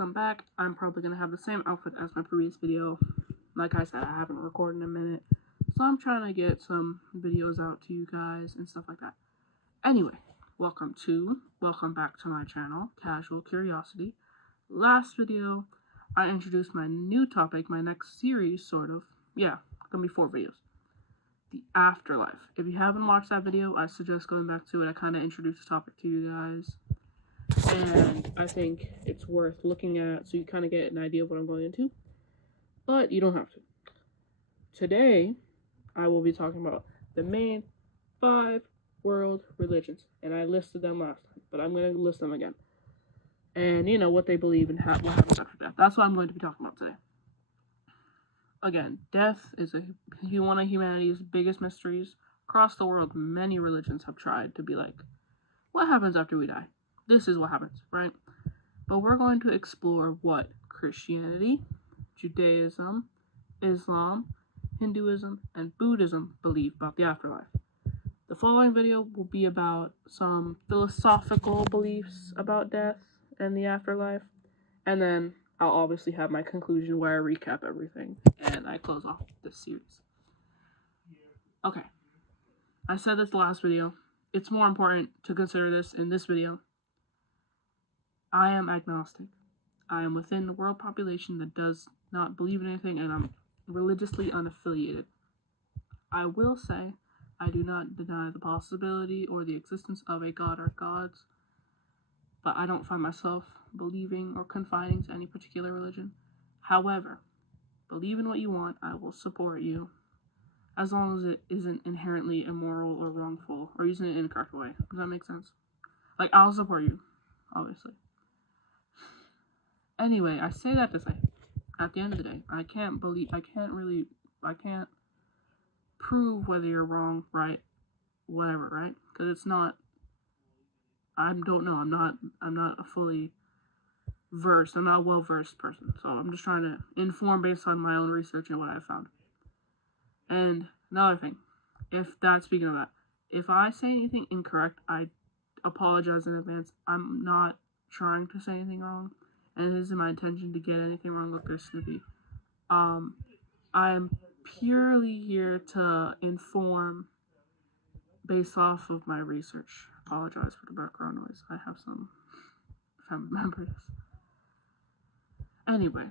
welcome back. I'm probably going to have the same outfit as my previous video. Like I said, I haven't recorded in a minute, so I'm trying to get some videos out to you guys and stuff like that. Anyway, welcome back to my channel, Casual Curiosity. Last video, I introduced my new topic, my next series, sort of. Yeah, gonna be 4 videos. The Afterlife. If you haven't watched that video, I suggest going back to it. I kind of introduced the topic to you guys, and I think it's worth looking at so you kind of get an idea of what I'm going into, but you don't have to. Today, I will be talking about the main 5 world religions, and I listed them last time, but I'm going to list them again. And, you know, what they believe and what happens after death. That's what I'm going to be talking about today. Again, death is one of humanity's biggest mysteries. Across the world, many religions have tried to be like, what happens after we die? This is what happens, right? But we're going to explore what Christianity, Judaism, Islam, Hinduism, and Buddhism believe about the afterlife. The following video will be about some philosophical beliefs about death and the afterlife, and then I'll obviously have my conclusion where I recap everything and I close off this series. Okay, I said this last video. It's more important to consider this in this video. I am agnostic. I am within the world population that does not believe in anything, and I'm religiously unaffiliated. I will say I do not deny the possibility or the existence of a god or gods, but I don't find myself believing or confining to any particular religion. However, believe in what you want. I will support you, as long as it isn't inherently immoral or wrongful, or using it in a correct way. Does that make sense? Like, I'll support you, obviously. Anyway, I say that to say, at the end of the day, I can't prove whether you're wrong, right, whatever, right? Because it's not, I'm not a fully versed, I'm not a well-versed person, so I'm just trying to inform based on my own research and what I've found. And another thing, speaking of that, if I say anything incorrect, I apologize in advance. I'm not trying to say anything wrong, and it isn't my intention to get anything wrong with this Snoopy. I'm purely here to inform based off of my research. Apologize for the background noise. I have some family members. Anyway,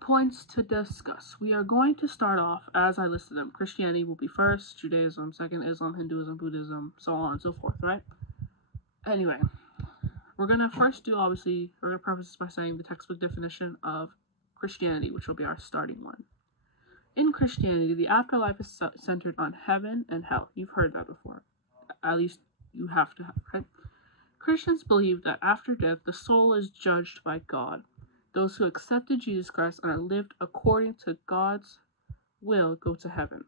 points to discuss. We are going to start off as I listed them. Christianity will be first, Judaism second, Islam, Hinduism, Buddhism, so on and so forth, right? Anyway, we're going to preface this by saying the textbook definition of Christianity, which will be our starting one. In Christianity, the afterlife is centered on heaven and hell. You've heard that before. At least you have to have, right? Christians believe that after death, the soul is judged by God. Those who accepted Jesus Christ and are lived according to God's will go to heaven,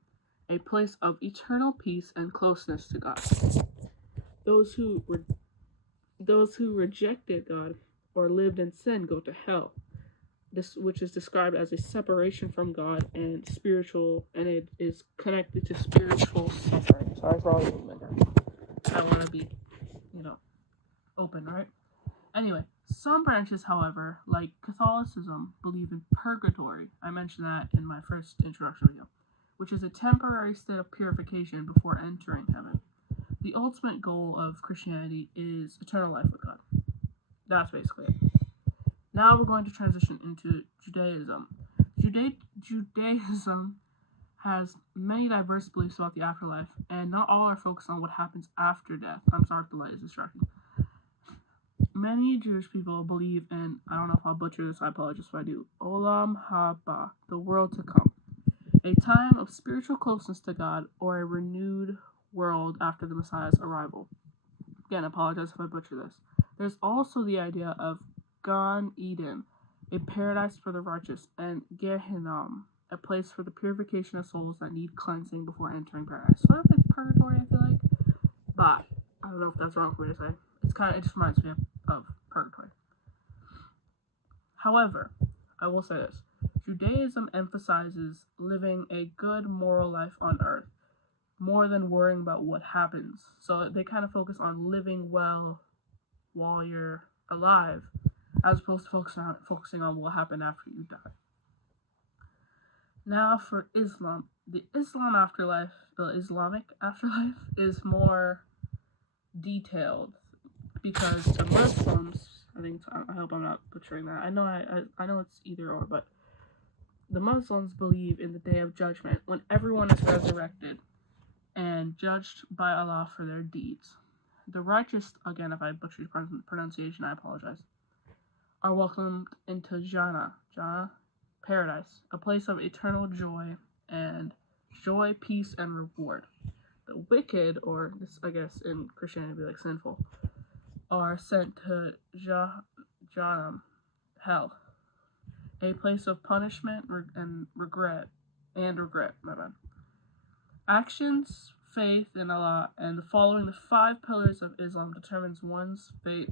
a place of eternal peace and closeness to God. Those who rejected God or lived in sin go to hell, which is described as a separation from God and it is connected to spiritual suffering. Sorry for all the movement. I want to be, open, right? Anyway, some branches, however, like Catholicism, believe in purgatory. I mentioned that in my first introduction video, which is a temporary state of purification before entering heaven. The ultimate goal of Christianity is eternal life with God. That's basically it. Now we're going to transition into Judaism. Judaism has many diverse beliefs about the afterlife, and not all are focused on what happens after death. I'm sorry if the light is distracting. Many Jewish people believe in, I don't know if I'll butcher this, I apologize if I do, Olam Haba, the world to come, a time of spiritual closeness to God, or a renewed world after the Messiah's arrival. Again, I apologize if I butcher this. There's also the idea of Gan Eden, a paradise for the righteous, and Gehinnom, a place for the purification of souls that need cleansing before entering paradise. Sort of like purgatory, I feel like, but I don't know if that's wrong for me to say. It just reminds me of purgatory. However, I will say this. Judaism emphasizes living a good moral life on earth more than worrying about what happens. So they kind of focus on living well while you're alive as opposed to focusing on what happened after you die. Now for Islam. The Islamic afterlife is more detailed because the Muslims, I hope I'm not butchering that. I know it's either or, but the Muslims believe in the Day of Judgment when everyone is resurrected and judged by Allah for their deeds. The righteous, again, if I butchered pronunciation, I apologize, are welcomed into Jannah, paradise, a place of eternal joy, peace, and reward. The wicked, or this, I guess, in Christianity would be like sinful, are sent to Jahannam, hell, a place of punishment and regret. My bad. Actions, faith in Allah, and following the 5 pillars of Islam determines one's fate.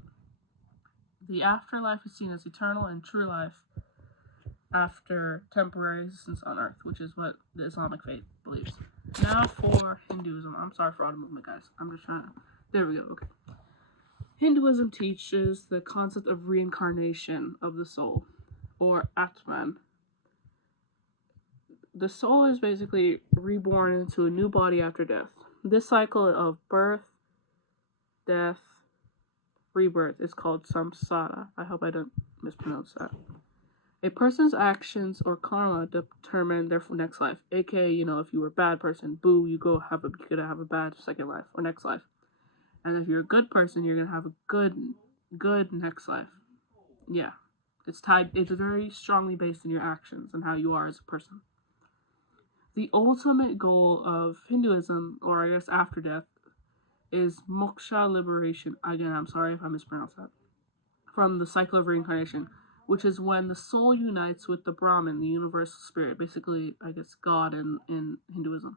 The afterlife is seen as eternal and true life after temporary existence on earth, which is what the Islamic faith believes. Now for Hinduism. I'm sorry for all the movement, guys. I'm just trying to... There we go, okay. Hinduism teaches the concept of reincarnation of the soul, or Atman. The soul is basically reborn into a new body after death. This cycle of birth, death, rebirth is called samsara. I hope I don't mispronounce that. A person's actions or karma determine their next life. AKA, if you were a bad person, boo, you're gonna have a bad second life or next life. And if you're a good person, you're gonna have a good next life. Yeah. It's very strongly based on your actions and how you are as a person. The ultimate goal of Hinduism, or I guess after death, is moksha, liberation. Again, I'm sorry if I mispronounced that. From the cycle of reincarnation, which is when the soul unites with the Brahman, the universal spirit, basically, I guess, God in Hinduism.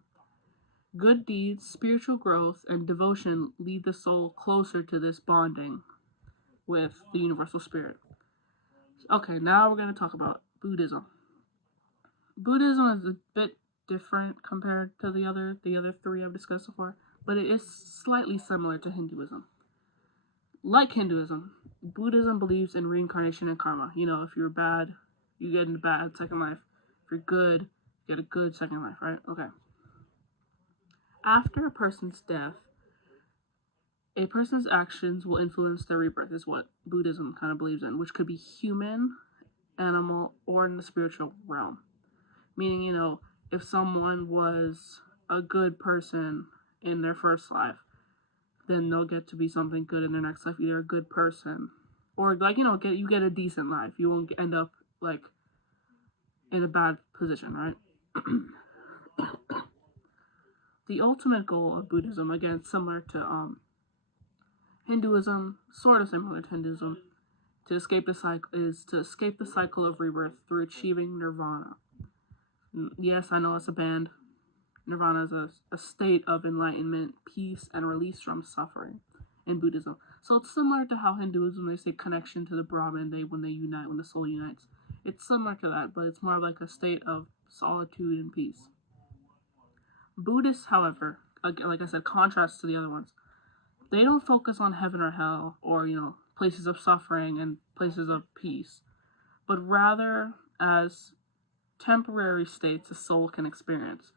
Good deeds, spiritual growth, and devotion lead the soul closer to this bonding with the universal spirit. Okay, now we're going to talk about Buddhism. Buddhism is a bit different compared to the other 3 I've discussed so far, but it is slightly similar to Hinduism. Like Hinduism, Buddhism believes in reincarnation and karma. If you're bad, you get a bad second life. If you're good, you get a good second life, right? Okay. After a person's death, a person's actions will influence their rebirth, is what Buddhism kind of believes in, which could be human, animal, or in the spiritual realm. Meaning, if someone was a good person in their first life, then they'll get to be something good in their next life, either a good person or you get a decent life. You won't end up in a bad position, right? The ultimate goal of Buddhism, again, similar to Hinduism, sort of similar to Hinduism, to escape the cycle of rebirth through achieving nirvana. Yes, I know it's a band. Nirvana is a state of enlightenment, peace, and release from suffering in Buddhism. So it's similar to how Hinduism, they say connection to the Brahman, when the soul unites. It's similar to that, but it's more like a state of solitude and peace. Buddhists, however, like I said, contrast to the other ones, they don't focus on heaven or hell or, places of suffering and places of peace, but rather as temporary states a soul can experience.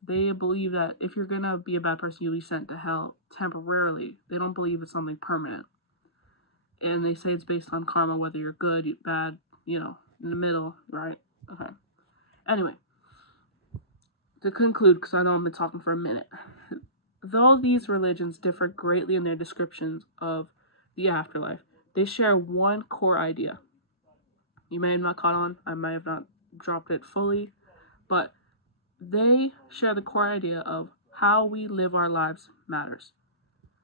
They believe that if you're going to be a bad person, you'll be sent to hell temporarily. They don't believe it's something permanent. And they say it's based on karma, whether you're good, bad, in the middle, right? Okay. Anyway, to conclude, because I know I've been talking for a minute, though these religions differ greatly in their descriptions of the afterlife, they share one core idea. You may have not caught on, I may have not dropped it fully, but they share the core idea of how we live our lives matters.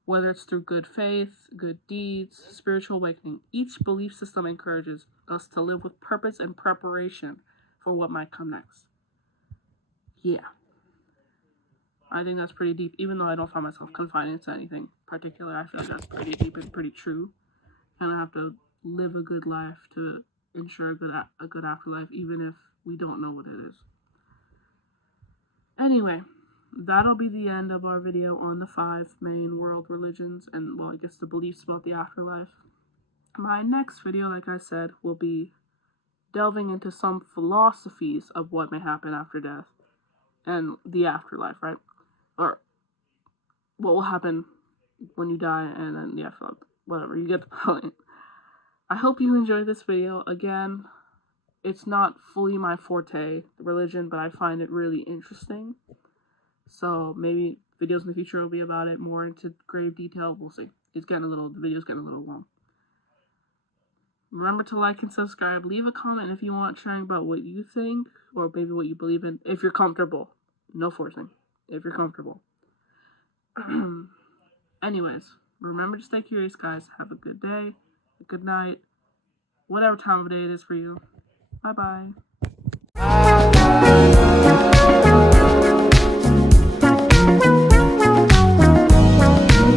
Whether it's through good faith, good deeds, spiritual awakening, each belief system encourages us to live with purpose and preparation for what might come next. Yeah. I think that's pretty deep. Even though I don't find myself confined to anything particular, I feel like that's pretty deep and pretty true. And I have to live a good life to ensure a good afterlife, even if we don't know what it is. Anyway, that'll be the end of our video on the 5 main world religions and, I guess the beliefs about the afterlife. My next video, like I said, will be delving into some philosophies of what may happen after death and the afterlife, right? Or what will happen when you die and then the afterlife. Whatever, you get the point. I hope you enjoyed this video. Again, it's not fully my forte, religion, but I find it really interesting. So maybe videos in the future will be about it, more into grave detail. We'll see. The video's getting a little long. Remember to like and subscribe. Leave a comment if you want, sharing about what you think or maybe what you believe in. If you're comfortable. No forcing. If you're comfortable. Anyways, remember to stay curious, guys. Have a good day, a good night, whatever time of day it is for you. Bye-bye.